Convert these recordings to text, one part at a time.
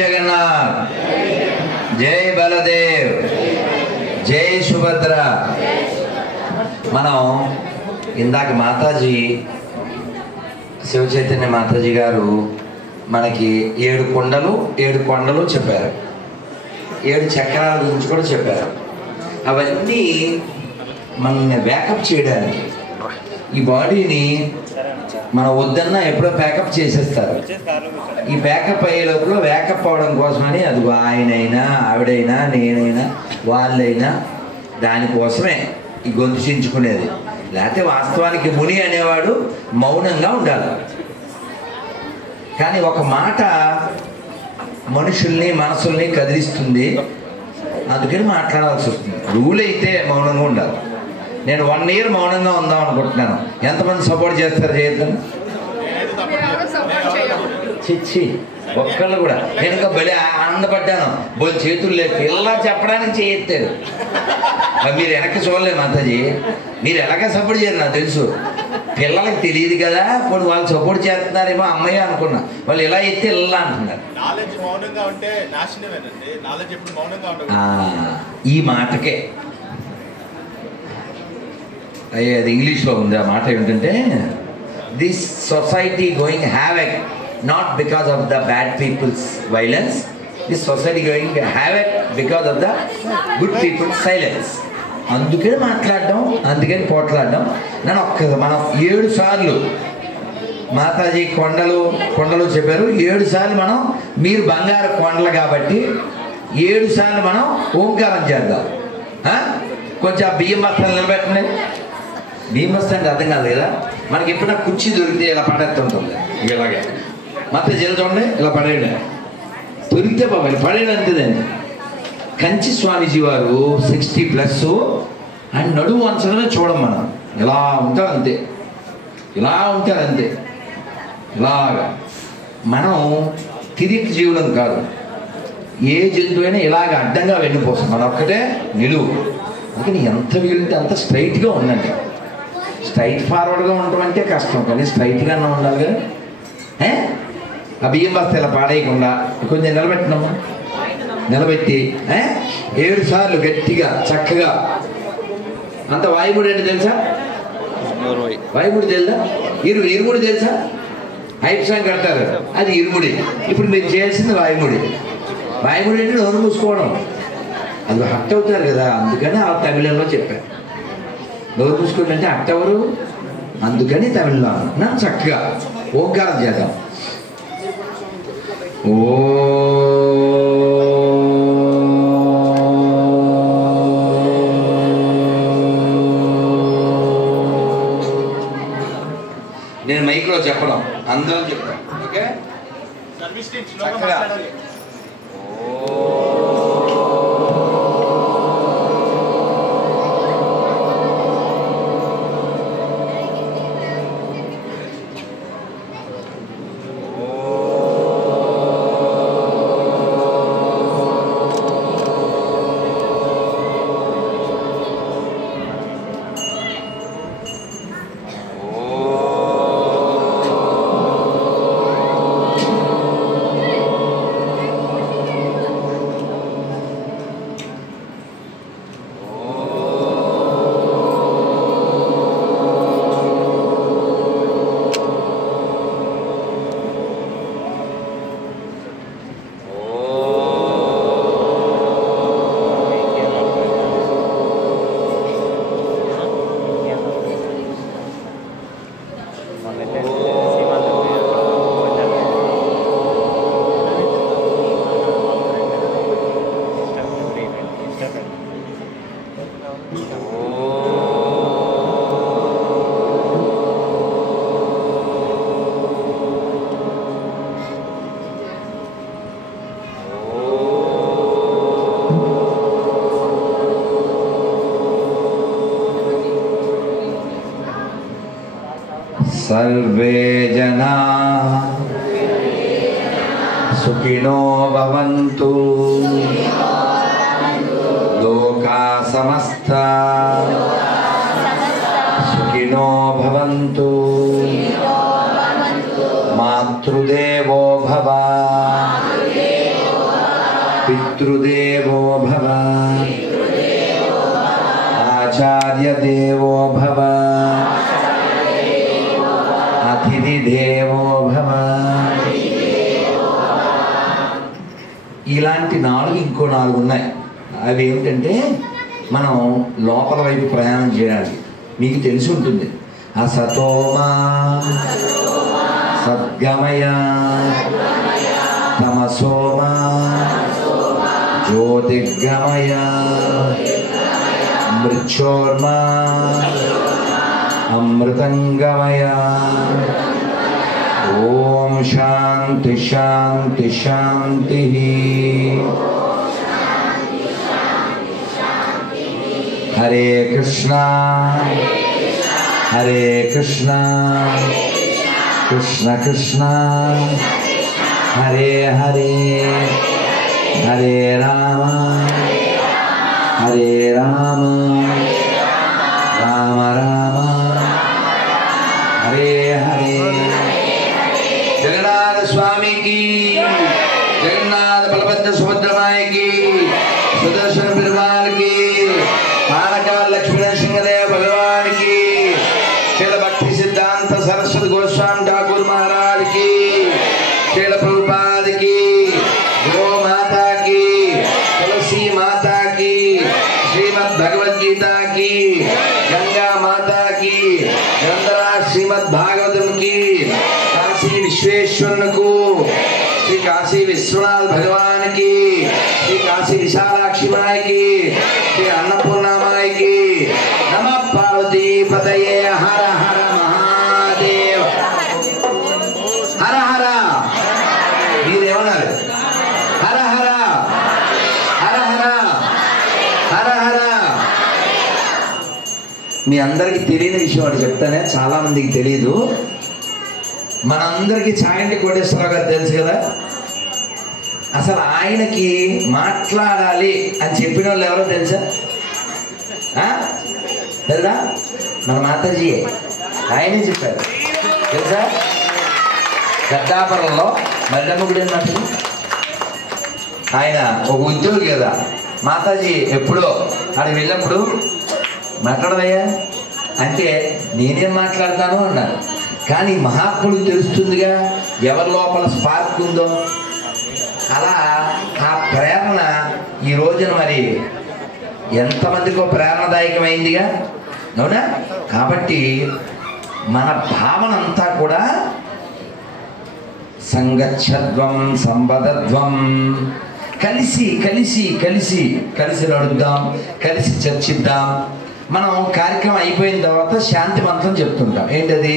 జగన్నాథ్, జై బలదేవ్, జై సుభద్ర. మనం ఇందాక మాతాజీ శివ చైతన్య మాతాజీ గారు మనకి 7 కొండలు చెప్పారు, 7 చక్రాల గురించి కూడా చెప్పారు. అవన్నీ మనల్ని బ్యాకప్ చేయడానికి, ఈ బాడీని మనం వద్దన్నా ఎప్పుడో ప్యాకప్ చేసేస్తారు. ఈ ప్యాకప్ అయ్యే లోపల వ్యాకప్ అవడం కోసమని, అది ఆయనైనా ఆవిడైనా నేనైనా వాళ్ళైనా దానికోసమే ఈ గొంతు చించుకునేది. లేకపోతే వాస్తవానికి ముని అనేవాడు మౌనంగా ఉండాలి. కానీ ఒక మాట మనుషుల్ని మనసుల్ని కదిలిస్తుంది, అందుకని మాట్లాడాల్సి వస్తుంది. రూల్ అయితే మౌనంగా ఉండాలి. నేను 1 year మౌనంగా ఉందాం అనుకుంటున్నాను. ఎంతమంది సపోర్ట్ చేస్తారు? చేద్దాం. చిచ్చి ఒక్కళ్ళు కూడా. నేను ఇంకా బలి ఆనందపడ్డాను. బోల్ చేతులు లేదు, ఇలా చెప్పడానికి చేయెత్తారు. మీరు వెనక్కి చూడలేదు మాతాజీ, మీరు ఎలాగ సపోర్ట్ చేయరు నాకు తెలుసు. పిల్లలకి తెలియదు కదా, ఇప్పుడు వాళ్ళు సపోర్ట్ చేస్తున్నారేమో అమ్మాయి అనుకున్నా. వాళ్ళు ఇలా ఎత్తే ఇలా అంటున్నారు. ఈ మాటకే అది ఇంగ్లీష్లో ఉంది. ఆ మాట ఏమిటంటే, this society going havoc not because of the bad peoples violence, this society going havoc because of the good peoples silence. అందుకని మాట్లాడడం, అందుకని పోట్లాడడం. మనం 7 సార్లు మాతాజీ కొండలు చెప్పారు. 7 సార్లు మనం, మీరు బంగారు కొండలు కాబట్టి 7 సార్లు మనం ఓంకారం చేద్దాం. కొంచెం ఆ బియ్యం బస్తాలు నిలబెట్టండి. బియ్యం బస్తా అంటే అర్థం కాదు కదా మనకి. ఎప్పుడైనా కుర్చీ దొరికితే ఇలా పడేస్తుంటుంది, ఇలాగే మాతాజీ చూడండి, ఇలా పడేయండి. దొరికితే బాబాయ్ పడేయండి అంతేదండి. కంచి స్వామీజీ వారు 60+ ఆయన నడుము వంచడమే చూడం. మనం ఇలా ఉంటారు అంతే, ఇలా ఉంటారు అంతే, ఇలాగా. మనం తిరిగి జీవులం కాదు. ఏ జంతువైనా ఇలాగ అడ్డంగా వెళ్ళిపోతుంది, మనం ఒక్కటే నిలువు. అందుకని ఎంత వీలుంటే అంత స్ట్రైట్గా ఉండండి. స్ట్రైట్ ఫార్వర్డ్గా ఉండటం అంటే కష్టం, కానీ స్ట్రైట్గానే ఉండాలి కదా. ఆ బియ్యం బస్తా ఇలా పాడేయకుండా కొంచెం నిలబెట్టినామా, నిలబెట్టి 7 సార్లు గట్టిగా చక్కగా. అంత వాయుముడి అంటే తెలుసా? వాయుముడి తెలుసా? ఇరుముడి తెలుసా? ఐప్సాంగ్ కడతారు, అది ఇరుముడి. ఇప్పుడు మీరు చేయాల్సింది వాయుముడి. వాయుముడి అంటే నోరు మూసుకోవడం, అది హట్ అవుతారు కదా, అందుకని ఆ తమిళంలో చెప్పారు. నోరు మూసుకోండి అంటే హట్ అవరు, అందుకని తమిళంలో అన్నా. చక్కగా ఓంకారం చేద్దాం. నేను మైక్లో చెప్పడం, అందరం చెప్పాం. ఓకే, చక్కగా सर्वे जना सुखिनो भवन्तु, लोका समस्ता सुखिनो भवन्तु, मातृदेवो भव, పితృదేవో భవ, ఆచార్య దేవో భవ, అతిథి దేవో భవ. ఇలాంటి 4 ఇంకో 4 ఉన్నాయి. అవి ఏమిటంటే మనం లోపల వైపు ప్రయాణం చేయడానికి మీకు తెలిసి ఉంటుంది. అసతోమా సద్గమయ, తమసోమా జ్యోతిర్గమయ, మృత్యోర్మా అమృతంగమయ. ఓం శాంతి శాంతి శాంతి. హరే కృష్ణ హరే కృష్ణ కృష్ణ కృష్ణ హరే హరే, హరే రామ హరే రామ, రామ రామ హరే హరే. జగన్నాథ స్వామికి, జగన్నాథ బలభద్ర సుభద్రమాయకి, సుదర్శన పెరుమాళకి, పానకాల లక్ష్మీ నరసింహదేవ భగవానికి, శ్రీల భక్తి సిద్ధాంత సరస్వతి గోస్వామి ఠాకూర్ మహారాజ్కి, శ్రీల ప్రభుపాదకి, గో మాతాకి, తులసి మాతాకి, శ్రీమద్ భగవద్గీతకి, గంగా మాతాకి, గ్రంథరా శ్రీమద్ భాగవతంకి, కాశీ విశ్వేశ్వరునకు, శ్రీ కాశీ విశ్వనాథ్ భగవానికి, శ్రీ కాశీ విశాలాక్షి మాయకి, శ్రీ అన్నపూర్ణమాయకి. నమ పార్వతీ పతయే. హర హర మహాదేవ. హర హర. మీరేమన్నారు? హర హర హర హర హర హర. మీ అందరికి తెలియని విషయం ఒకటి చెప్తానే, చాలా మందికి తెలియదు. మనందరికీ చాగంటి కోటేశ్వరరావు గారు తెలుసు కదా. అసలు ఆయనకి మాట్లాడాలి అని చెప్పిన వాళ్ళు ఎవరో తెలుసా? తెలుసా? మన మాతాజీ ఆయనే చెప్పారు తెలుసా. గద్దాపురంలో మల్లెమ్మ గుడి అన్నట్టు ఆయన ఒక ఉద్యోగి కదా. మాతాజీ ఎప్పుడో అక్కడికి వెళ్ళినప్పుడు మాట్లాడదయ్యా అంటే నేనేం మాట్లాడతాను అన్నారు. కానీ మహాత్ముడికి తెలుస్తుందిగా ఎవరి లోపల స్పార్క్ ఉందో. అలా ఆ ప్రేరణ ఈ రోజున మరి ఎంతమందికో ప్రేరణదాయకమైందిగా, అవునా? కాబట్టి మన భావన అంతా కూడా సంగచ్చధ్వం సంవదధ్వం, కలిసి కలిసి కలిసి కలిసి నడుద్దాం, కలిసి చర్చిద్దాం. మనం కార్యక్రమం అయిపోయిన తర్వాత శాంతి మంత్రం చెప్తుంటాం. ఏంటది?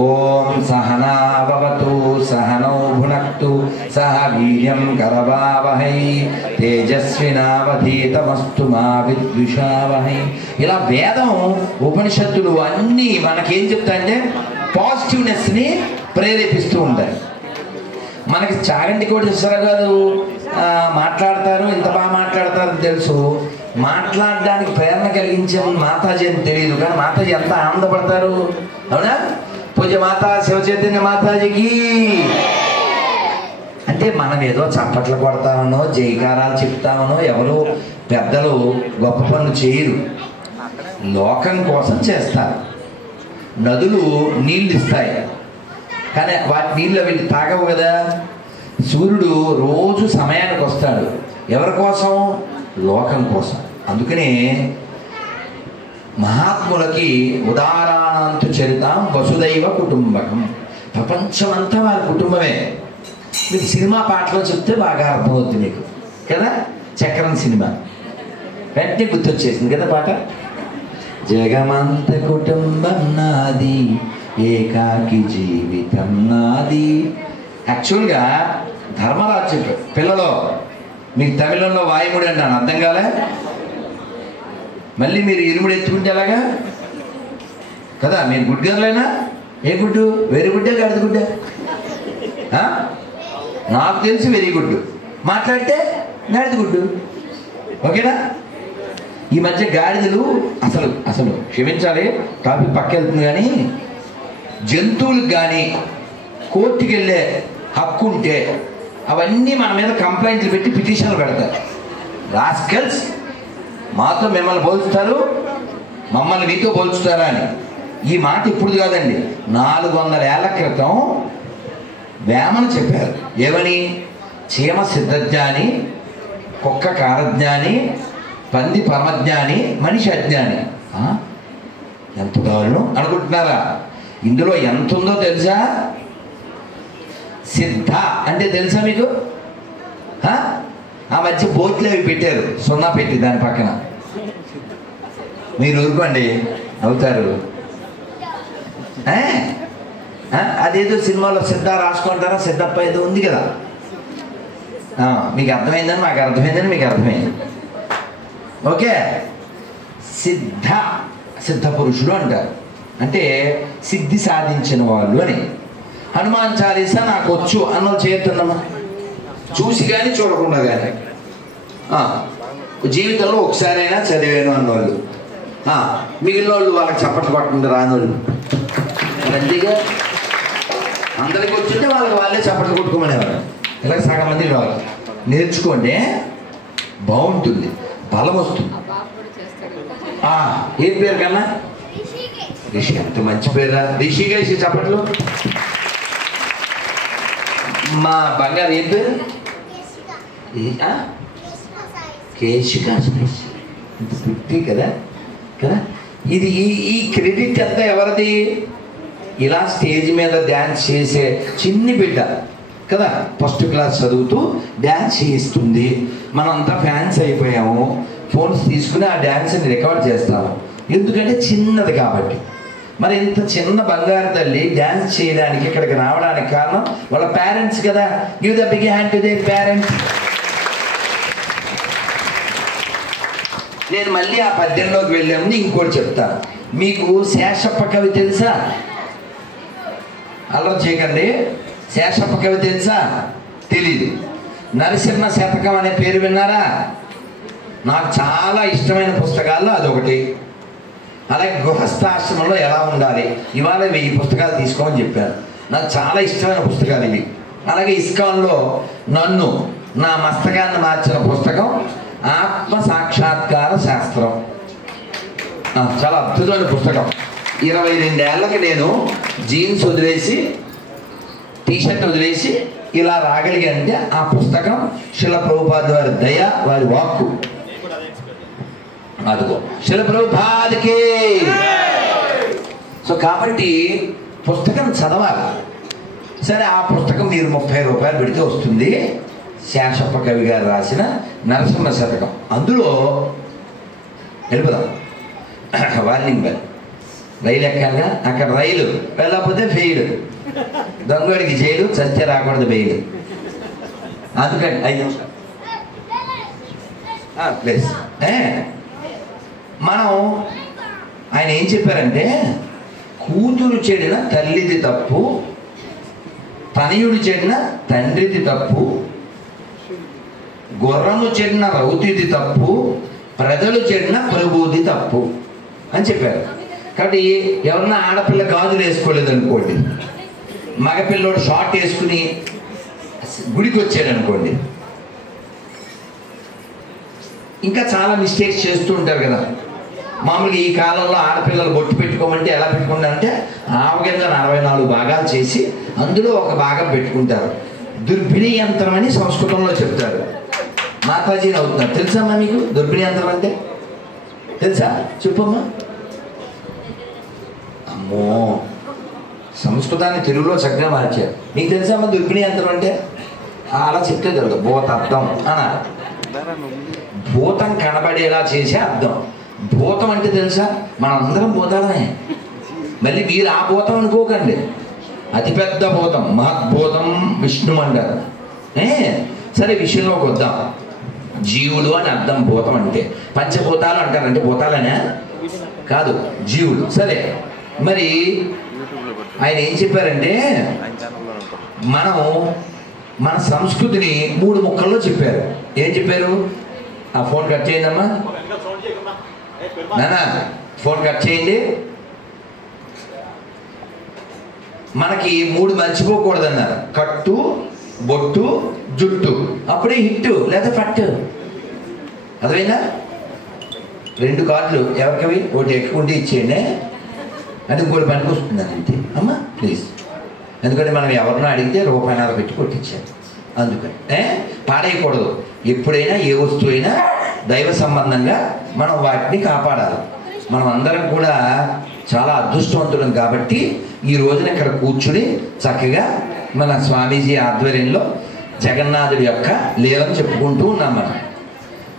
ఓం సహనా భవతు సహనౌ భునక్తు సహ వీర్యం కరవావహై తేజస్వినావధీతమస్తు మా విద్విషావహై. ఇలా వేదం ఉపనిషత్తులు అన్నీ మనకేం చెప్తాయంటే పాజిటివ్నెస్ని ప్రేరేపిస్తూ ఉంటాయి. మనకి చాగంటి కోటేశ్వరరావు గారు మాట్లాడతారు, ఇంత బాగా మాట్లాడతారని తెలుసు. మాట్లాడడానికి ప్రేరణ కలిగించే మాతాజీ అని తెలియదు, కానీ మాతాజీ ఎంత ఆనందపడతారు, అవునా? పూజ మాతా శివచైతన్య మాతాజీకి. అంటే మనం ఏదో చప్పట్లు కొడతామనో జైకారాలు చెప్తామనో ఎవరు పెద్దలు గొప్ప పనులు చేయరు, లోకం కోసం చేస్తారు. నదులు నీళ్ళు ఇస్తాయి, కానీ వాటి నీళ్ళు వెళ్ళి తాగవు కదా. సూర్యుడు రోజు సమయానికి వస్తాడు, ఎవరి కోసం? లోకం కోసం. అందుకనే మహాత్ములకి ఉదారానంతు చరితం వసుదైవ కుటుంబకం, ప్రపంచమంతా వారి కుటుంబమే. మీకు సినిమా పాటలో చెప్తే బాగా అర్థమవుతుంది మీకు కదా. చక్రం సినిమా వెంటనే గుర్తొచ్చేసింది కదా పాట. జగమంత కుటుంబం నాది, ఏకాకి జీవితం నాది. యాక్చువల్గా ధర్మరాజు చెప్పాడు పిల్లలో, మీకు తమిళంలో వాయుముడి అంటాను, అర్థం కాలే. మళ్ళీ మీరు ఇరుముడు ఎత్తుకుంటే ఎలాగా కదా. మీరు గుడ్ గర్లేనా? ఏ గుడ్డు? వెరీ గుడ్డే గడిది గుడ్డే? నాకు తెలిసి వెరీ గుడ్, మాట్లాడితే గాడిద గుడ్డు. ఓకేనా? ఈ మధ్య గాడిదలు అసలు అసలు క్షమించాలి, టాపిక్ పక్కెళ్తుంది, కానీ జంతువులకు కానీ కోర్టుకి వెళ్ళే హక్కు ఉంటే అవన్నీ మన మీద కంప్లైంట్లు పెట్టి పిటిషన్లు పెడతారు. రాస్కల్స్, మాతో మిమ్మల్ని పోల్చుతారు, మమ్మల్ని మీతో పోల్చుతారా అని. ఈ మాట ఇప్పుడు కాదండి, 400 ఏళ్ల క్రితం వేమన చెప్పారు. ఏమని? చీమ సిద్ధజ్ఞాని, కుక్క కారజ్ఞాని, పంది పరమజ్ఞాని, మనిషి అజ్ఞాని. ఎంత దారుణం అనుకుంటున్నారా? ఇందులో ఎంత ఉందో తెలుసా? సిద్ధ అంటే తెలుసా మీకు? ఆ మధ్య బోట్లు అవి పెట్టారు, సున్నా పెట్టి దాని పక్కన. మీరు ఊరుకోండి, అవుతారు. అదేదో సినిమాలో సిద్ధ రాసుకుంటారా, సిద్ధప్ప ఏదో ఉంది కదా. మీకు అర్థమైందని మాకు అర్థమైందని మీకు అర్థమైంది. ఓకే, సిద్ధ పురుషుడు అంటారు, అంటే సిద్ధి సాధించిన వాళ్ళు అని. హనుమాన్ చాలీసా నాకు వచ్చు అన్నో చేస్తున్నామా? చూసి కానీ చూడకుండా కానీ, జీవితంలో ఒకసారైనా చదివాను అన్నవాళ్ళు, మిగిలిన వాళ్ళు వాళ్ళకి చప్పట్లు పట్టకుండా రానోళ్ళు. అంతేగా, అందరికి వచ్చింటే వాళ్ళకి వాళ్ళే చప్పట్లు కొట్టుకోమనేవారు. ఇలా సగం మంది రావాలి. నేర్చుకోండి, బాగుంటుంది, బలం వస్తుంది. ఏం పేరు కన్నా? రిషి. ఎంత మంచి పేరా, రిషికేష్. చప్పట్లు. మా బంగారు ఏం పేరు? కేశిక. ఫిఫ్టీ కదా కదా. ఇది ఈ క్రెడిట్ అంతా ఎవరిది? ఇలా స్టేజ్ మీద డ్యాన్స్ చేసే చిన్ని బిడ్డ కదా, ఫస్ట్ క్లాస్ చదువుతూ డ్యాన్స్ చేయిస్తుంది. మనంతా ఫ్యాన్స్ అయిపోయాము, ఫోన్స్ తీసుకుని ఆ డ్యాన్స్ని రికార్డ్ చేస్తాము. ఎందుకంటే చిన్నది కాబట్టి. మరి ఇంత చిన్న బంగారు తల్లి డ్యాన్స్ చేయడానికి ఇక్కడికి రావడానికి కారణం వాళ్ళ పేరెంట్స్ కదా. Give the big hand to their parents. నేను మళ్ళీ ఆ పద్యంలోకి వెళ్ళే ముందు ఇంకోటి చెప్తాను. మీకు శేషప్ప కవి తెలుసా? అల్లరి చేయకండి. శేషప్ప కవి తెలుసా? తెలీదు. నరసింహ శతకం అనే పేరు విన్నారా? నాకు చాలా ఇష్టమైన పుస్తకాల్లో అదొకటి. అలాగే గృహస్థాశ్రమంలో ఎలా ఉండాలి, ఇవాళ 1000 పుస్తకాలు తీసుకోమని చెప్పాను. నాకు చాలా ఇష్టమైన పుస్తకాలు ఇవి. అలాగే ఇస్కాన్లో నన్ను, నా మస్తకాన్ని మార్చిన పుస్తకం ఆత్మ సాక్షాత్కార శాస్త్రం. చాలా అద్భుతమైన పుస్తకం. 22 ఏళ్ళకి నేను జీన్స్ వదిలేసి, టీషర్ట్ వదిలేసి ఇలా రాగలిగానంటే ఆ పుస్తకం శిల ప్రభుపాద వారి దయ, వారి వాక్కు. అదిగో శిల ప్రభుపాదకి. సో కాబట్టి పుస్తకం చదవాలి. సరే, ఆ పుస్తకం మీరు 30 రూపాయలు పెడితే వస్తుంది. శేషప్ప కవి గారు రాసిన నరసింహ శతకం. అందులో వెళ్ళిపోదాం. Warning bell. రైలు ఎక్కాగా అక్కడ రైలు వెళ్ళకపోతే ఫెయిల్, దొంగడికి జైలు, చస్తే రాకూడదు బెయిల్. అందుకని 5 నిమిషాలు ప్లీజ్. మనం ఆయన ఏం చెప్పారంటే, కూతురు చెడిన తల్లిది తప్పు, తనయుడు చెడిన తండ్రిది తప్పు, గుర్రము చెడిన రౌతిది తప్పు, ప్రజలు చెడిన ప్రభుది తప్పు అని చెప్పారు. కాబట్టి ఎవరన్నా ఆడపిల్ల గాజులు వేసుకోలేదు అనుకోండి, మగపిల్లోడు షార్ట్ వేసుకుని గుడికి వచ్చాడు అనుకోండి, ఇంకా చాలా మిస్టేక్స్ చేస్తూ ఉంటారు కదా. మామూలుగా ఈ కాలంలో ఆడపిల్లలు బొట్టు పెట్టుకోమంటే ఎలా పెట్టుకుంటారంటే ఆవగింజ 44 భాగాలు చేసి అందులో ఒక భాగం పెట్టుకుంటారు. దుర్భిణి యంత్రం అని సంస్కృతంలో చెప్తారు. మాతాజీని అవుతున్నారు. తెలుసమ్మా మీకు దుర్భిణి యంత్రం అంటే? తెలుసా? చెప్పమ్మా. అమ్మో, సంస్కృతాన్ని తెలుగులో చక్కగా మార్చారు. మీకు తెలుసమ్మా దుర్భిణి యంత్రం అంటే? అలా చెప్తే తెలుసు. భూతర్థం అన్నారు. భూతం కనబడేలా చేసే అర్థం. భూతం అంటే తెలుసా? మనందరం భూతాలనే. మళ్ళీ మీరు ఆ భూతం అనుకోకండి, అతిపెద్ద భూతం, మహద్భూతం విష్ణు అంటారు. సరే, విషయంలోకి వద్దాం. జీవులు అని అర్థం భూతం అంటే. పంచభూతాలు అంటారు, అంటే భూతాలనే కాదు, జీవులు. సరే, మరి ఆయన ఏం చెప్పారంటే, మనం మన సంస్కృతిని 3 ముక్కల్లో చెప్పారు. ఏం చెప్పారు? ఆ ఫోన్ కట్ చేయండమ్మా. నానా ఫోన్ కట్ చేయండి. మనకి 3 మర్చిపోకూడదన్నారు. కట్టు, బొట్టు జుట్టు, అప్పుడే హిట్టు లేదా ఫట్టు. అర్థమైందా? 2 కార్డులు ఎవరికవి, ఒకటి ఎక్కువ ఉంటే ఇచ్చేయండి, అంటే ఇంకోటి పనికి వస్తుందని అంతే అమ్మా ప్లీజ్. ఎందుకంటే మనం ఎవరినో అడిగితే రూపాయలు పెట్టి కొట్టించారు, అందుకని పాడేయకూడదు. ఎప్పుడైనా ఏ వస్తువు అయినా దైవ సంబంధంగా మనం వాటిని కాపాడాలి. మనం అందరం కూడా చాలా అదృష్టవంతులం కాబట్టి ఈ రోజున ఇక్కడ కూర్చుని చక్కగా మన స్వామీజీ ఆధ్వర్యంలో జగన్నాథుడి యొక్క లీలను చెప్పుకుంటూ ఉన్నాం. మనం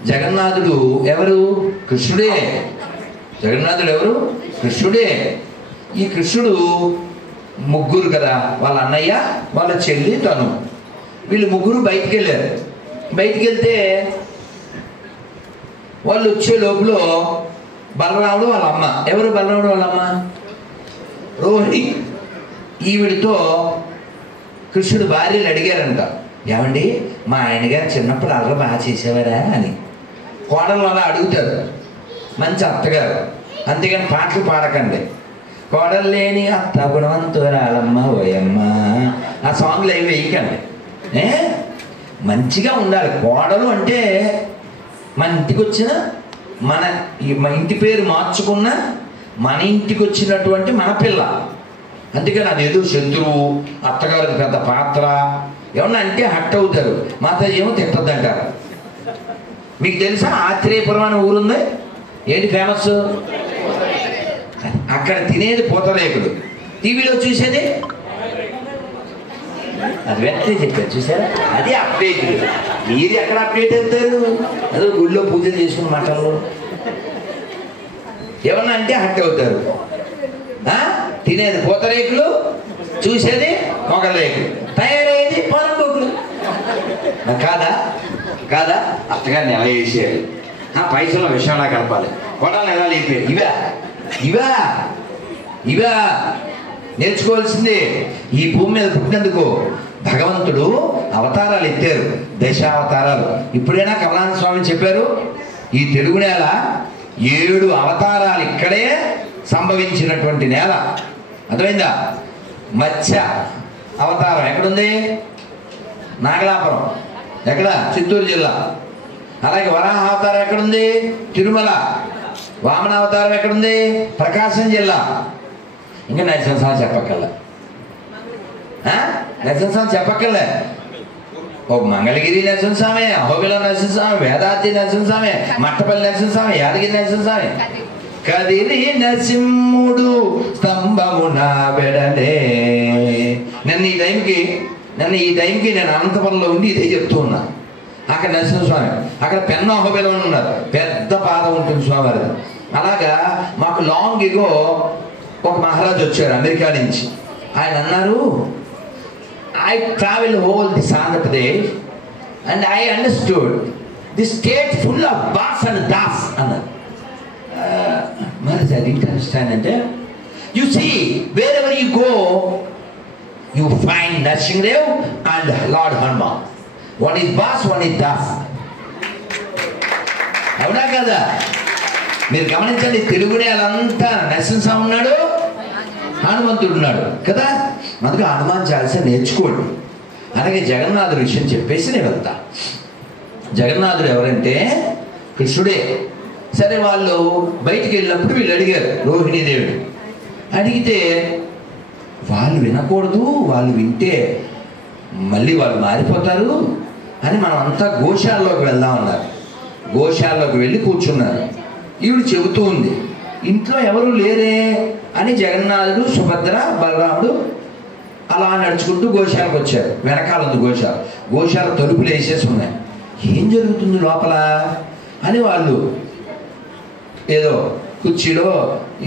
జగన్నాథుడు ఎవరు? కృష్ణుడే. జగన్నాథుడు ఎవరు? కృష్ణుడే. ఈ కృష్ణుడు ముగ్గురు కదా, వాళ్ళ అన్నయ్య, వాళ్ళ చెల్లి, తను, వీళ్ళు ముగ్గురు బయటికి వెళ్ళారు. బయటికి వెళ్తే వాళ్ళు వచ్చే లోపల బలరాముడు వాళ్ళ అమ్మ, ఎవరు బలరాముడు వాళ్ళ అమ్మ? రోహిణి. ఈవిడితో కృష్ణుడు భార్యలు అడిగారంట, ఏమండి మా ఆయన గారు చిన్నప్పుడు అల్లరి బాగా చేసేవారా అని. కోడలు అలా అడుగుతారు, మంచి అత్తగారు, అంతేగాని పాటలు పాడకండి. కోడలు లేని అత్త గుణవంతురాలమ్మ ఓయమ్మ, ఆ సాంగ్లు అవి వేయకండి. మంచిగా ఉండాలి. కోడలు అంటే మన ఇంటికి వచ్చిన, మన ఇంటి పేరు మార్చుకున్న, మన ఇంటికి వచ్చినటువంటి మన పిల్ల. అందుకని అదేదో శత్రువు, అత్తగారికి పెద్ద పాత్ర ఏమన్నా అంటే హట్ అవుతారు. మాతాజీ ఏమో తిట్టద్దంటారు. మీకు తెలుసా ఆత్రేయపురం అనే ఊరుంది, ఏంటి ఫేమస్? అక్కడ తినేది పూతరేకులు, టీవీలో చూసేది అది వెంటనే చెప్పారు, చూసారా? అది అప్డేట్. మీరు ఎక్కడ అప్డేట్ అవుతారు? అదే గుళ్ళో పూజలు చేసుకున్న మాటలు ఏమన్నా అంటే హట్ అవుతారు. తినేది పూతరేకులు, చూసేది మొగరేకులు, తయారయ్యేది పొరంబోకులు. కాదా? కాదా? అత్తగారిని ఎలా వేసేయాలి, పైసలో విషయంలా కలపాలి, కొడాలని ఎలా లేపేయాలి, ఇవా ఇవా ఇవా నేర్చుకోవాల్సిందే. ఈ భూమి మీద పుట్టినందుకు భగవంతుడు అవతారాలు ఎత్తారు, దశావతారాలు. ఇప్పుడైనా కమలానంద స్వామి చెప్పారు, ఈ తెలుగు నేల 7 అవతారాలు ఇక్కడే సంభవించినటువంటి నేల. అర్థమైందా? మత్స్య అవతారం ఎక్కడుంది? నాగలాపురం, ఎక్కడ? చిత్తూరు జిల్లా. అలాగే వరాహ అవతారం ఎక్కడుంది? తిరుమల. వామన అవతారం ఎక్కడుంది? ప్రకాశం జిల్లా. ఇంకా నరసింహస్వామి చెప్పక్కర్లే, నరసింహస్వామి చెప్పక్కర్లే. ఓ మంగళగిరి నరసింహస్వామి, అహోబిలం నరసింహస్వామి, వేదాద్రి నరసింహస్వామి, మట్టపల్లి నరసింహస్వామి, యాదగిరి నరసింహస్వామి. కదిరి నరసింహుడు స్తంభమున వెడలే. నన్ను ఈ టైంకి నేను అనంతపురంలో ఉండి ఇదే చెప్తూ ఉన్నా. అక్కడ నరసింహస్వామి, అక్కడ పెన్న అహోబిలం ఉన్నారు, పెద్ద పాదం ఉంటుంది స్వామివారిది. అలాగా మాకు లాంగ్ ఎగో ఒక మహారాజు వచ్చారు అమెరికా నుంచి. ఆయన అన్నారు, I travel whole this Andhra Pradesh and I understood this state full of bas and das. Maharaj, I didn't understand it. You see, wherever you go, you find Nrsimhadev and Lord Hanuman. One is bas, one is das. అవునా కదా? మీరు గమనించండి, తెలుగు నేలంతా నరసింహస్వామి ఉన్నాడు, హనుమంతుడు ఉన్నాడు కదా. అందుకే హనుమాన్ చాలీసా నేర్చుకోండి. అలాగే జగన్నాథుడి విషయం చెప్పేసి నేను వెళ్తా. జగన్నాథుడు ఎవరంటే కృష్ణుడే. సరే, వాళ్ళు బయటికి వెళ్ళినప్పుడు వీళ్ళు అడిగారు రోహిణీదేవిని. అడిగితే వాళ్ళు వినకూడదు, వాళ్ళు వింటే మళ్ళీ వాళ్ళు మారిపోతారు అని మనం అంతా గోశాలలోకి వెళ్దామన్నారు. గోశాలలోకి వెళ్ళి కూర్చున్నారు. ఈవిడ చెబుతూ ఉంది, ఇంట్లో ఎవరు లేరే అని. జగన్నాథుడు, సుభద్ర, బలరాముడు అలా నడుచుకుంటూ గోశాలకు వచ్చారు. వెనకాల ఉంది గోశాల. గోశాల తలుపులు వేసేసి ఉన్నాయి. ఏం జరుగుతుంది లోపల అని వాళ్ళు ఏదో కుర్చీలో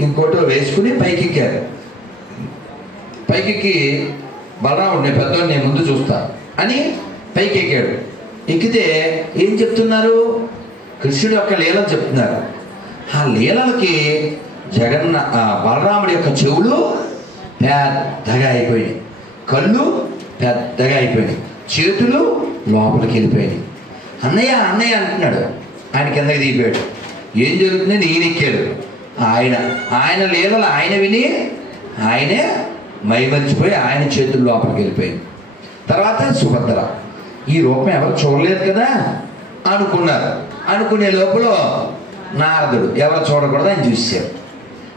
ఇంకోటో వేసుకుని పైకెక్కారు. పైకెక్కి బలరాముడు, నేను పెద్దోడు, నేను ముందు చూస్తా అని పైకెక్కాడు. ఎక్కితే ఏం చెప్తున్నారు? కృష్ణుడి యొక్క లీలలు చెప్తున్నారు. ఆ లీలలకి బలరాముడి యొక్క చెవులు పెద్దగా అయిపోయినాయి, కళ్ళు పెద్దగా అయిపోయినాయి, చేతులు లోపలికి వెళ్ళిపోయినాయి. అన్నయ్య అన్నయ్య అంటున్నాడు. ఆయన కిందకి దిగిపోయాడు. ఏం జరుగుతుందని ఈయన ఎక్కాడు. ఆయన లీలలు ఆయన విని ఆయనే మైమరిచిపోయి ఆయన చేతులు లోపలికి వెళ్ళిపోయింది. తర్వాత సుభద్ర. ఈ రూపం ఎవరు చూడలేదు కదా అనుకున్నారు. అనుకునే లోపల నారదుడు ఎవరు చూడకూడదు అని చూశారు.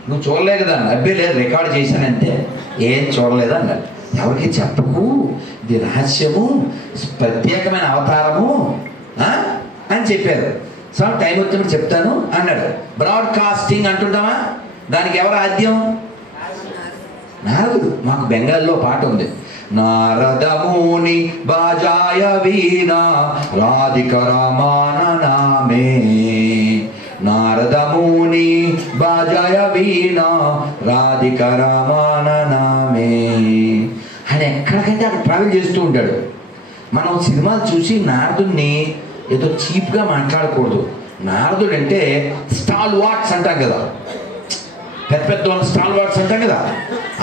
నువ్వు చూడలేదు కదా అన్న. అబ్బే లేదు, రికార్డు చేశానంటే. ఏం చూడలేదు అన్నాడు. ఎవరికి చెప్పకు, ఇది రహస్యము, ప్రత్యేకమైన అవతారము అని చెప్పారు. సో టైం వచ్చినప్పుడు చెప్తాను అన్నాడు. బ్రాడ్కాస్టింగ్ అంటుంటామా, దానికి ఎవరు ఆద్యం? నారదుడు. మాకు బెంగాల్లో పాట ఉంది, నారదముని బాజాయ వీణా రాధిక రామాననామే, నారదముని బాజాయ వీణా రాధిక రామాననామే. ఆయన ఎక్కడికైతే అక్కడ ట్రావెల్ చేస్తూ ఉంటాడు. మనం సినిమాలు చూసి నారదుడిని ఏదో చీప్గా మాట్లాడకూడదు. నారదుడు అంటే స్టాల్ వాట్స్ అంటాం కదా, పెద్ద పెద్ద వాళ్ళు స్టాల్ వాట్స్ అంటాం కదా,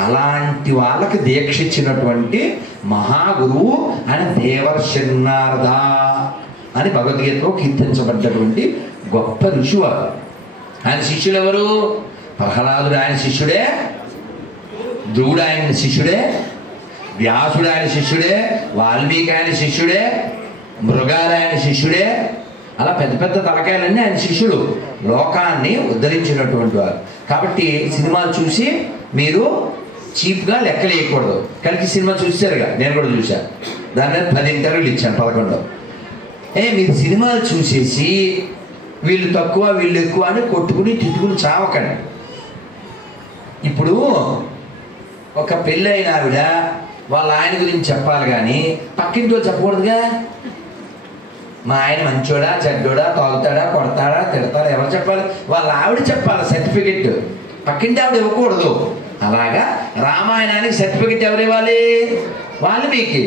అలాంటి వాళ్ళకి దీక్ష ఇచ్చినటువంటి మహాగురువు ఆయన దేవర్షి నారద అని భగవద్గీతలో కీర్తించబడ్డటువంటి గొప్ప ఋషి వారు. ఆయన శిష్యులు ఎవరు? ప్రహ్లాదుడు ఆయన శిష్యుడే, ధ్రువుడు ఆయన శిష్యుడే, వ్యాసుడు ఆయన శిష్యుడే, వాల్మీకి ఆయన శిష్యుడే, మృగాలు ఆయన శిష్యుడే. అలా పెద్ద పెద్ద తలకాయలన్నీ ఆయన శిష్యుడు, లోకాన్ని ఉద్ధరించినటువంటి వారు. కాబట్టి సినిమాలు చూసి మీరు చీప్గా లెక్కలేయకూడదు. కలిసి సినిమా చూసారుగా, నేను కూడా చూశాను. దాని మీద 10 ఇంటర్వ్యూలు ఇచ్చాను, 11. మీరు సినిమాలు చూసేసి వీళ్ళు తక్కువ వీళ్ళు ఎక్కువ అని కొట్టుకుని తిట్టుకుని చావకండి. ఇప్పుడు ఒక పెళ్ళైన ఆవిడ వాళ్ళ ఆయన గురించి చెప్పాలి కానీ పక్కింటో చెప్పకూడదుగా. మా ఆయన మంచోడా చెడ్డోడా, తాగుతాడా, కొడతాడా, తిడతాడా, ఎవరు చెప్పాలి? వాళ్ళ ఆవిడ చెప్పాలి సర్టిఫికెట్, పక్కింటి ఆవిడ ఇవ్వకూడదు. అలాగా రామాయణానికి సర్టిఫికెట్ ఎవరు ఇవ్వాలి? వాల్మీకి.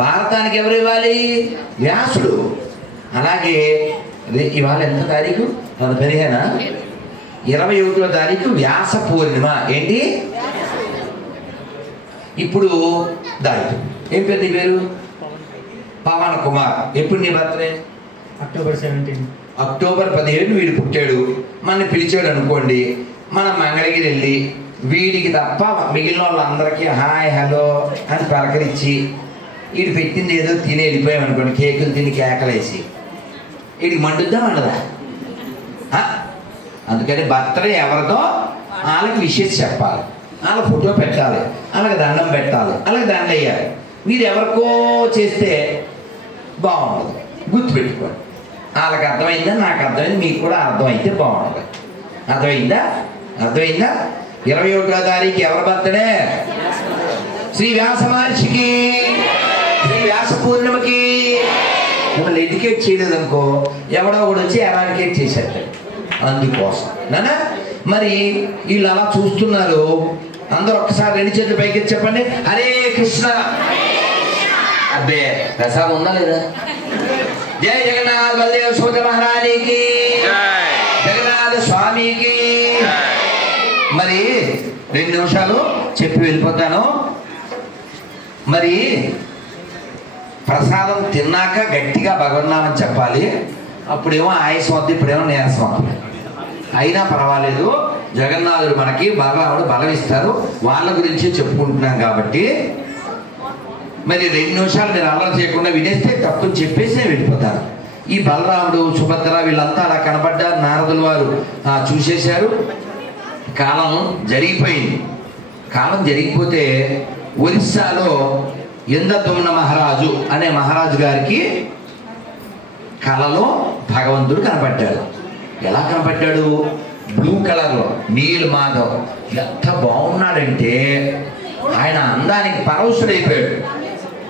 భారతానికి ఎవరు ఇవ్వాలి? వ్యాసుడు. అలాగే ఇవాళ ఎంత తారీఖు? 15, 21వ తారీఖు వ్యాస పూర్ణిమ. ఏంటి ఇప్పుడు దాయితు? ఏం పేరు నీ పేరు? పవన్ కుమార్. ఎప్పుడు నీ బర్త్డే? అక్టోబర్ 17. అక్టోబర్ 15 వీడు పుట్టాడు. మనల్ని పిలిచాడు అనుకోండి, మనం మంగళగిరి వెళ్ళి వీడికి తప్ప మిగిలిన వాళ్ళందరికీ హాయ్ హలో అని పలకరించి వీడు పెట్టింది ఏదో తిని వెళ్ళిపోయాం అనుకోండి, కేకులు తిని కేకలేసి, వీడికి మండుద్దా మండదా? అందుకని బర్త్డే ఎవరితో వాళ్ళకి విషెస్ చెప్పాలి, వాళ్ళ ఫోటో పెట్టాలి, వాళ్ళకి దండం పెట్టాలి, వాళ్ళకి దండ వేయాలి. మీరు ఎవరికో చేస్తే బాగుండదు, గుర్తుపెట్టుకోండి. వాళ్ళకి అర్థమైందా? నాకు అర్థమైంది, మీకు కూడా అర్థమైతే బాగుండదు. అర్థమైందా? 21వ తారీఖు ఎవరి బర్త్డే? శ్రీ వ్యాస మహర్షికి, శ్రీ వ్యాస పూర్ణిమకి. మిమ్మల్ని ఎడ్యుకేట్ చేయలేదనుకో, ఎవడో ఒకడు వచ్చి ఎరాడికేట్ చేసేస్తాడు. అందుకోసం నానా మరి వీళ్ళు అలా చూస్తున్నారు. అందరూ ఒక్కసారి 2 చేతులు పైకి చెప్పండి, హరే కృష్ణ. అబ్బే ప్రసాదం ఉందా లేదా? జయ జగన్నాథ్ బలదేవ్ సుభద్ర మహారాణికి, జగన్నాథ స్వామికి. మరి 2 నిమిషాలు చెప్పి వెళ్ళిపోతాను. మరి ప్రసాదం తిన్నాక గట్టిగా భగవన్నామం చెప్పాలి. అప్పుడేమో ఆయాసం వద్దు, ఇప్పుడేమో నీరసం అవుతుంది. అయినా పర్వాలేదు, జగన్నాథుడు మనకి బలరాముడు బలం ఇస్తారు. వాళ్ళ గురించి చెప్పుకుంటున్నాం కాబట్టి మరి 2 నిమిషాలు నేను అల్లరి చేయకుండా వినేస్తే తప్పుని చెప్పేసి నేను వెళ్ళిపోతాను. ఈ బలరాముడు సుభద్ర వీళ్ళంతా అలా కనబడ్డారు. నారదుల వారు చూసేశారు. కాలం జరిగిపోయింది. కాలం జరిగిపోతే ఒరిస్సాలో ఇంద్రదుమ్న మహారాజు అనే మహారాజు గారికి కలలో భగవంతుడు కనపడ్డాడు. ఎలా కనపడ్డాడు? బ్లూ కలర్లో, నీల్ మాధవ్. ఎంత బాగున్నాడంటే ఆయన అందానికి పరవశుడైపోయాడు.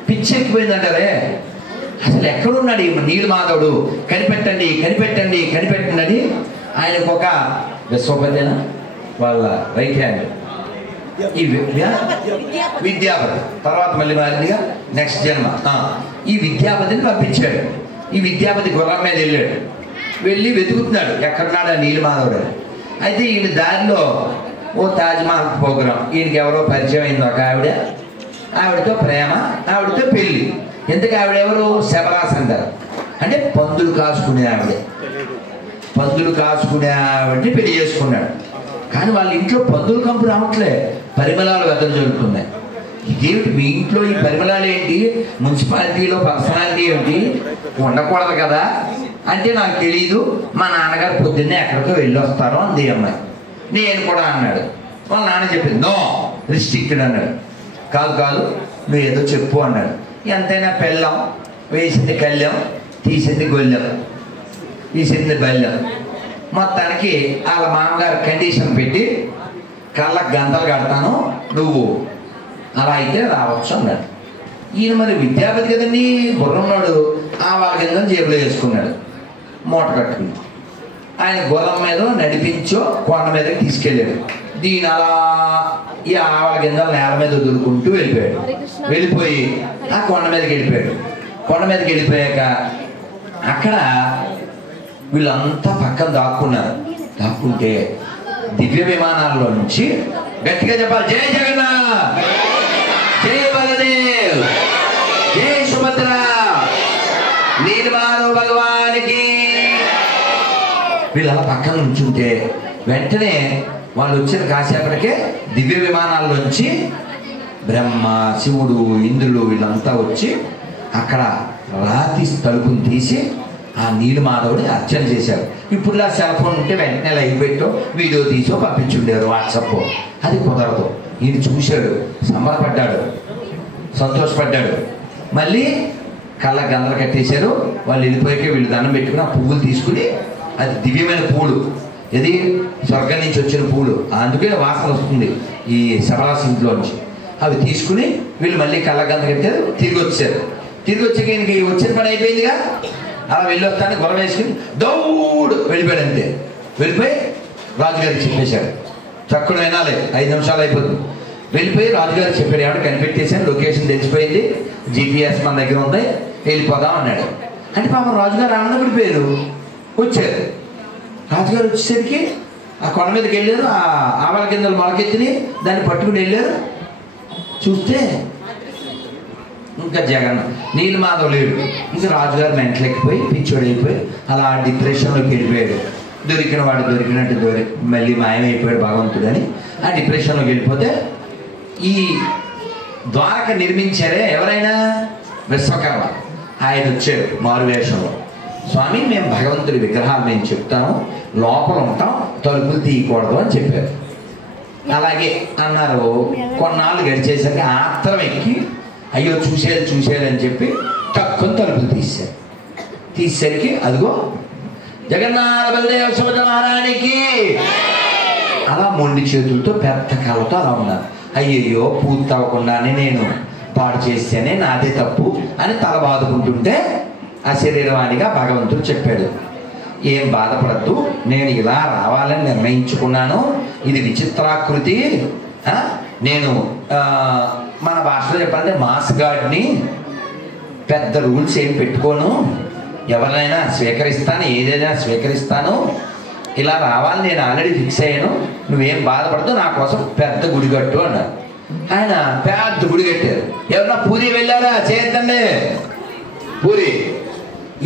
పిచ్చెక్కిపోయిందంటారే, అసలు ఎక్కడున్నాడు ఈ నీల్ మాధవుడు? కనిపెట్టండి కనిపెట్టండి కనిపెట్టండి అని ఆయనకు ఒక విశ్వపదేన వాళ్ళ రైట్ హ్యాండ్ ఈ విద్యాపతి, తర్వాత మళ్ళీ మారిందిగా నెక్స్ట్ జన్మ. ఈ విద్యాపతిని పంపించాడు. ఈ విద్యాపతి గుర్రం మీద వెళ్ళాడు. వెళ్ళి వెతుకుతున్నాడు ఎక్కడున్నాడు ఆ నీలమాధవుడు. అయితే ఈయన దారిలో ఓ తాజ్మహల్ ప్రోగ్రాం, ఈయనకి ఎవరో పరిచయం అయింది ఒక ఆవిడ. ఆవిడతో ప్రేమ, ఆవిడతో పెళ్ళి. ఎందుకు ఆవిడెవరు? శబరాస్ అంటారు, అంటే పందులు కాసుకునే ఆవిడ. పందులు కాసుకునే ఆవిడని పెళ్లి చేసుకున్నాడు. కానీ వాళ్ళ ఇంట్లో పందులు కంపు రావట్లే, పరిమళాలు వెదలు జరుగుతున్నాయి. ఇదేమిటి మీ ఇంట్లో ఈ పరిమళాలు ఏంటి, మున్సిపాలిటీలో పర్సనాలిటీ ఏమిటి, ఉండకూడదు కదా అంటే నాకు తెలియదు, మా నాన్నగారు పొద్దున్నే ఎక్కడికో వెళ్ళి వస్తారో అంది అమ్మాయి. నేను కూడా అన్నాడు. వాళ్ళ నాన్న చెప్పింది నో రిస్ట్రిక్టెడ్ అన్నాడు. కాదు కాదు నువ్వు ఏదో చెప్పు అన్నాడు. ఎంతైనా పెళ్ళం, వేసింది కళ్ళెం, తీసింది గొల్లెం, తీసింది బెల్లం. మొత్తానికి వాళ్ళ మామగారు కండిషన్ పెట్టి కళ్ళకు గంటలు కడతాను, నువ్వు అలా అయితే రావచ్చు అన్నాడు. ఈయన మరి విద్యాపతి కదండి, బుర్రన్నాడు. ఆ వాళ్ళ కింద జేబులో వేసుకున్నాడు, మూట కట్టుకుని. ఆయన గుర్రం మీద నడిపించో కొండ మీదకి తీసుకెళ్ళాడు. దీని అలా ఈ ఆవల కింద నేల మీద వదులుకుంటూ వెళ్ళిపోయాడు. వెళ్ళిపోయి ఆ కొండ మీదకి వెళ్ళిపోయాడు. కొండ మీదకి వెళ్ళిపోయాక అక్కడ వీళ్ళంతా పక్కన దాక్కున్నారు. దాక్కుంటే దివ్య విమానాల్లో నుంచి గట్టిగా చెప్పాలి, జై జగన్నాథ్, జై బలదేవ్, జై సుభద్ర, నీలమాధవ భగవానికి. వీళ్ళ పక్కన నుంచుంటే వెంటనే వాళ్ళు వచ్చిన కాసేపటికే దివ్య విమానాల్లోంచి బ్రహ్మ, శివుడు, ఇంద్రుడు వీళ్ళంతా వచ్చి అక్కడ రాతి తలుపుని తీసి ఆ నీలమాధవుడి అర్చన చేశారు. ఇప్పుడు ఆ సెల్ ఫోన్ ఉంటే వెంటనే లైవ్ పెట్టో వీడియో తీసో పంపించుండేవారు వాట్సాప్. అది కుదరదు. ఈయన చూశాడు, సంబరపడ్డాడు, సంతోషపడ్డాడు. మళ్ళీ కళ్ళ గందలు కట్టేశారు. వాళ్ళు వెళ్ళిపోయాక వీళ్ళు దండం పెట్టుకుని ఆ పువ్వులు తీసుకుని, అది దివ్యమైన పూలు, ఇది స్వర్గం నుంచి వచ్చిన పూలు, అందుకే వాసన వస్తుంది ఈ శబరాసింట్లోంచి. అవి తీసుకుని వీళ్ళు మళ్ళీ కళ్ళ గంద కట్టారు, తిరిగి వచ్చారు. తిరిగి వచ్చాక ఈయనకి వచ్చిన పని అయిపోయిందిగా. అలా వెళ్ళి వస్తాను గొడవ వేసుకుని దౌడు వెళ్ళిపోయాడు. అంతే వెళ్ళిపోయి రాజుగారికి చెప్పేశాడు. చక్కగా వినాలి, 5 నిమిషాలు అయిపోతుంది. వెళ్ళిపోయి రాజుగారికి చెప్పాడు, ఏమంటే కనిపెట్టేశాను, లొకేషన్ తెలిసిపోయింది, GPS మన దగ్గర ఉంది, వెళ్ళిపోదాం అన్నాడు. అంటే పాపం రాజుగారు ఆనందపడిపోయారు. వచ్చారు. రాజుగారు వచ్చేసరికి ఆ కొండ మీదకి వెళ్ళారు. ఆ ఆవల కిందలు మొలకెత్తిని దాన్ని పట్టుకుని వెళ్ళారు. చూస్తే ఇంకా జగన్ నీలమాధవ్ లేడు. ఇంకా రాజుగారు మెంటలెక్కిపోయి పిచ్చోడైపోయి అలా డిప్రెషన్లోకి వెళ్ళిపోయాడు. దొరికిన వాడు దొరికినట్టు మళ్ళీ మాయమైపోయాడు భగవంతుడు అని ఆ డిప్రెషన్లోకి వెళ్ళిపోతే ఈ ద్వారక నిర్మించారే ఎవరైనా, విశ్వకర్మ, ఆయన వచ్చాడు మారువేషంలో. స్వామి మేము భగవంతుడి విగ్రహాలు మేము చెప్తాము, లోపల ఉంటాం, తలుపులు తీయకూడదు అని చెప్పారు. అలాగే అన్నారు. కొన్నాళ్ళు గడిచేసరికి ఆత్రం ఎక్కి అయ్యో చూసేది అని చెప్పి తక్కువ తలుపులు తీశారు. తీసేసరికి అదిగో జగన్నాథ బలదేవ సుభద్ర మహారాణికి అలా మొండి చేతులతో పెద్ద కళ్ళతో అలా ఉన్నారు. అయ్యయ్యో పూర్తి అవ్వకుండానే నేను పాడు చేస్తేనే నాదే తప్పు అని తల బాదుకుంటుంటే ఆ శరీరవాణిగా భగవంతుడు చెప్పాడు, ఏం బాధపడద్దు, నేను ఇలా రావాలని నిర్ణయించుకున్నాను. ఇది విచిత్రాకృతి. నేను మన భాషలో చెప్పాలంటే మాస్ గార్డ్ని, పెద్ద రూల్స్ ఏం పెట్టుకోను, ఎవరినైనా స్వీకరిస్తాను, ఏదైనా స్వీకరిస్తాను, ఇలా రావాలి నేను ఆల్రెడీ ఫిక్స్ అయ్యాను, నువ్వేం బాధపడదు, నా కోసం పెద్ద గుడి కట్టు అన్నారు. ఆయన పెద్ద గుడి కట్టారు. ఎవరన్నా పూరి వెళ్ళారా? చేద్దండి పూరి.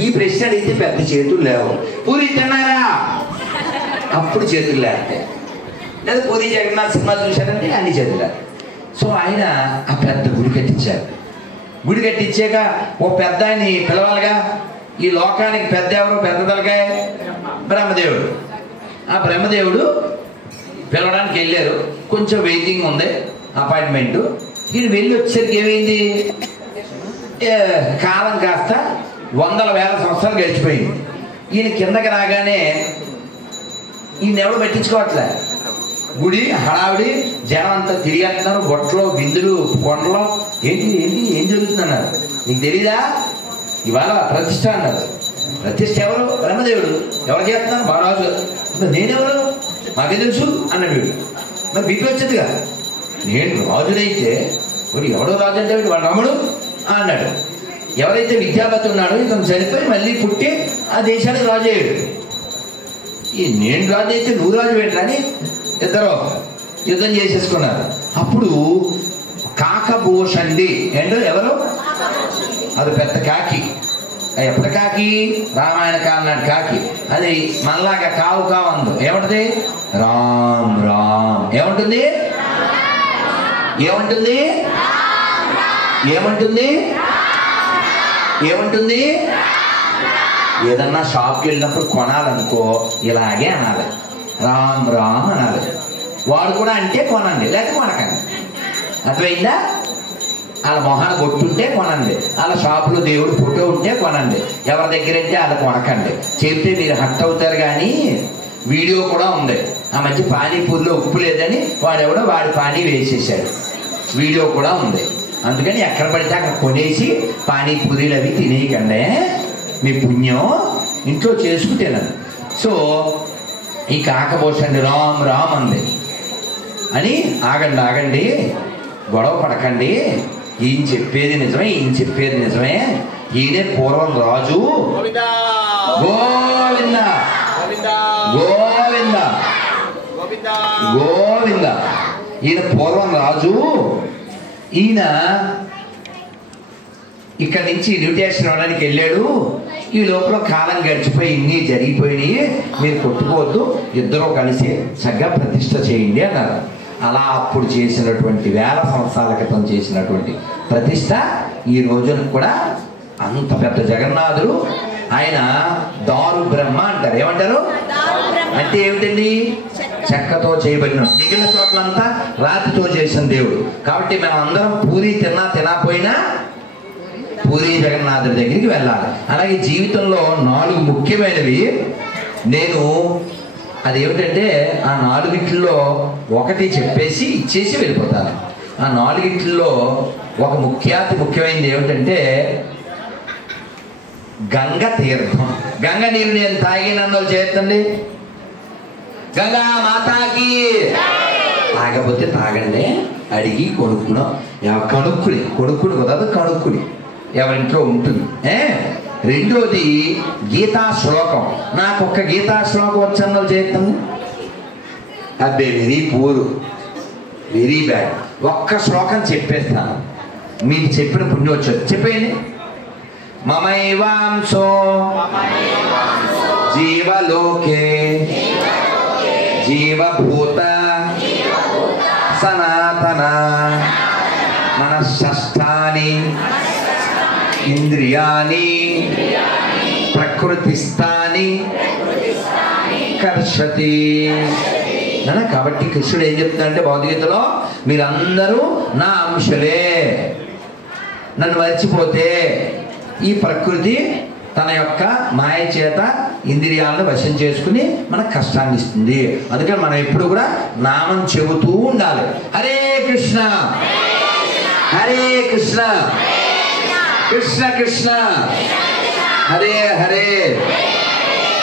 ఈ ప్రశ్న అడిగితే పెద్ద చేతులు లేవు. పూరి తిన్నారా? అప్పుడు చేతులు లేకపోతే, లేదా పూరి జగన్నాథ్ సినిమా చూశారంటే అన్ని చేతులు. సో ఆయన ఆ పెద్ద గుడి కట్టించారు. గుడి కట్టించాక ఓ పెద్ద ఆయన్ని పిలవాలిగా. ఈ లోకానికి పెద్ద ఎవరు? పెద్ద తలకాయ బ్రహ్మదేవుడు. ఆ బ్రహ్మదేవుడు పిలవడానికి వెళ్ళారు. కొంచెం వెయిటింగ్ ఉంది, అపాయింట్మెంట్. ఈయన వెళ్ళి వచ్చేసరికి ఏమైంది, కాలం కాస్త 100,000 సంవత్సరాలు గడిచిపోయింది. ఈయన కిందకి రాగానే ఈయన ఎవరు పట్టించుకోవట్లే. గుడి హడావిడి, జనం అంతా తిరిగేస్తున్నారు, బొట్టలో బిందులు కొండలో. ఏంటి ఏంటి ఏం జరుగుతుంది అన్నారు. నీకు తెలీదా? ఇవాళ ప్రతిష్ట అన్నారు. ప్రతిష్ట ఎవరు? బ్రహ్మదేవుడు. ఎవరు చేస్తున్నారు? మహారాజు. నేనెవరు? మాకే తెలుసు అన్నాడు వీడు. మరి బీపీ వచ్చేదిగా, నేను రాజునైతే వీడు ఎవడో రాజు అంటే వీడు వాళ్ళ రాముడు అన్నాడు. ఎవరైతే విద్యాపతి ఉన్నాడో ఇతను చనిపోయి మళ్ళీ పుట్టి ఆ దేశానికి రాజు అయ్యాడు. ఈ నేను రాజు అయితే నువ్వు రాజు పెట్టని ఇద్దరు యుద్ధం చేసేసుకున్నారు. అప్పుడు కాకభూషండి ఏంటో ఎవరు? అది పెద్ద కాకి. ఎప్పటి కాకి? రామాయణ కాలం నాటి కాకి. అది మనలాగా కావు కావందు. ఏమంటుంది? రామ్ రామ్. ఏమంటుంది? ఏమంటుంది? ఏమంటుంది? ఏమంటుంది? ఏదన్నా షాప్కి వెళ్ళినప్పుడు కొనాలనుకో ఇలాగే అనాలి, రామ్ రామ్ అనాలి. వాడు కూడా అంటే కొనండి, లేకపోతే కొనకండి. అర్థమైందా? వాళ్ళ మొహాన్ని కొట్టుంటే కొనండి, వాళ్ళ షాపులో దేవుడు ఫోటో ఉంటే కొనండి, ఎవరి దగ్గర అంటే వాళ్ళ కొనకండి. చెప్తే మీరు హట్ అవుతారు. కానీ వీడియో కూడా ఉంది. ఆ మధ్య పానీపూరిలో ఉప్పు లేదని వాడెవడో వాడి పానీ వేసేసాడు, వీడియో కూడా ఉంది. అందుకని ఎక్కడ పడితే అక్కడ కొనేసి పానీపూరీలు అవి తినేయకండి, మీ పుణ్యం ఇంట్లో చేసుకుంటేనది. సో ఈ కాకబోసండి రామ్ రామ్ అంది అని ఆగండి ఆగండి, గొడవ పడకండి, ఈయన చెప్పేది నిజమే, ఈయన చెప్పేది నిజమే, ఈయనే పూర్వం రాజు. గోవింద గోవింద గోవింద. ఈయన పూర్వం రాజు. ఈయన ఇక్కడ నుంచి ఇన్విటేషన్ ఇవ్వడానికి వెళ్ళాడు. ఈ లోపల కాలం గడిచిపోయి ఇన్ని జరిగిపోయినాయి, మీరు కొట్టుకోవద్దు, ఇద్దరూ కలిసి చక్కగా ప్రతిష్ఠ చేయండి అన్నారు. అలా అప్పుడు చేసినటువంటి 1000 సంవత్సరాల క్రితం చేసినటువంటి ప్రతిష్ఠ ఈ రోజున కూడా అంత పెద్ద జగన్నాథుడు. ఆయన దారు బ్రహ్మ అంటారు. ఏమంటారు అంటే ఏమిటండి? చెక్కతో చేయబడిన. మిగిలిన చోట్లంతా రాతితో చేసిన దేవుడు. కాబట్టి మనం అందరం పూరి తినకపోయినా పూరి జగన్నాథుడి దగ్గరికి వెళ్ళాలి. అలాగే జీవితంలో 4 ముఖ్యమైనవి. నేను అదేమిటంటే ఆ 4 ఒకటి చెప్పేసి ఇచ్చేసి వెళ్ళిపోతాను. ఆ 4 ఒక ముఖ్యమైనది ఏమిటంటే గంగ తీర్థం. గంగ నీరు నేను తాగినన్ను చేస్తండి. గంగా మాతాకి. తాగకపోతే తాగండి, అడిగి కొనుక్కును కుదరదు, కనుక్కుని ఎవరింట్లో ఉంటుంది. రెండోది గీతా శ్లోకం. నాకు ఒక్క గీతా శ్లోకం వచ్చాను చేస్తాను. అబ్బే వెరీ పూర్, వెరీ బ్యాడ్. ఒక్క శ్లోకం చెప్పేస్తాను, మీకు చెప్పిన పుణ్యం వచ్చేది. చెప్పేయండి. మమైవాంశో జీవలోకే జీవభూత సనాతన మనఃషష్ఠాని ఇంద్రియాని ప్రకృతిస్థాని కర్షతి. కాబట్టి కృష్ణుడు ఏం చెప్తాడంటే భగవద్గీతలో, మీరందరూ నా అంశలే. నన్ను మర్చిపోతే ఈ ప్రకృతి తన యొక్క మాయ చేత ఇంద్రియాలను వశం చేసుకుని మనకు కష్టాన్ని ఇస్తుంది. అందుకని మనం ఎప్పుడు కూడా నామం చెబుతూ ఉండాలి. హరే కృష్ణ హరే కృష్ణ కృష్ణ కృష్ణ హరే హరే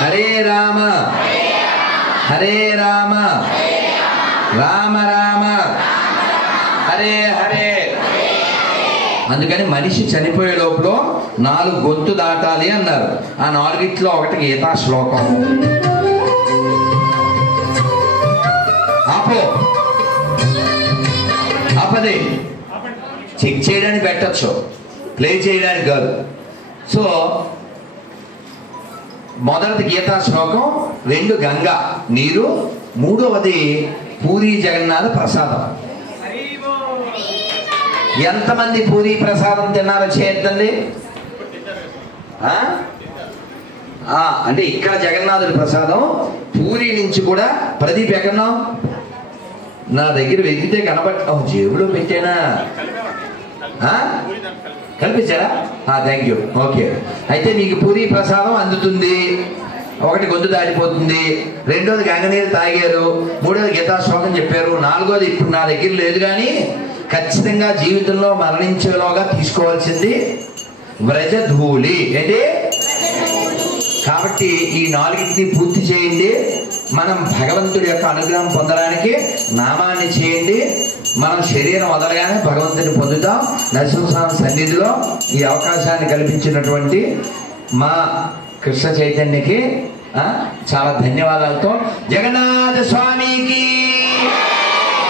హరే రామ హరే రామ రామ రామ హరే హరే. అందుకని మనిషి చనిపోయే లోపల 4 గొంతు దాటాలి అన్నారు. ఆ 4 ఒకటి గీతా శ్లోకం. ఆపదే చెక్ చేయడానికి పెట్టచ్చు, ప్లే చేయడానికి కాదు. సో మొదటిది గీతా శ్లోకం, 2 గంగా నీరు, 3వది పూరీ జగన్నాథ ప్రసాదం. ఎంతమంది పూరీ ప్రసాదం తిన్నారో చేయొద్దండి. అంటే ఇక్కడ జగన్నాథుడి ప్రసాదం, పూరి నుంచి కూడా ప్రదీప్ ఎక్కడున్నాం? నా దగ్గర వెతికితే జేబులో పెట్టానా? కల్పించారా? Thank you. ఓకే, అయితే మీకు పూరీ ప్రసాదం అందుతుంది. 1 గొంతు దాటిపోతుంది, 2వది గంగనీరు తాగారు, 3వది గీతా శ్లోకం చెప్పారు, 4వది ఇప్పుడు నా దగ్గర లేదు. కానీ ఖచ్చితంగా జీవితంలో మరణించేలోగా తీసుకోవాల్సింది వ్రజధూళి. ఏంటి? కాబట్టి ఈ 4 పూర్తి చేయండి. మనం భగవంతుడి యొక్క అనుగ్రహం పొందడానికి నామాన్ని చేయండి. మనం శరీరం వదలగానే భగవంతుని పొందుతాం. నరసింహస్వామి సన్నిధిలో ఈ అవకాశాన్ని కల్పించినటువంటి మా కృష్ణ చైతన్యకి చాలా ధన్యవాదాలతో జగన్నాథ స్వామికి,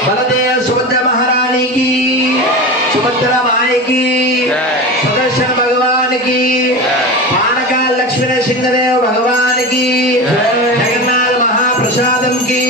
బలదేవ సుభద్ర మహారాణికి, సుభద్ర మాయకి, సుదర్శన భగవానికి, పానకాల లక్ష్మీ నరసింహదేవ భగవానికి, జగన్నాథ మహాప్రసాదంకి.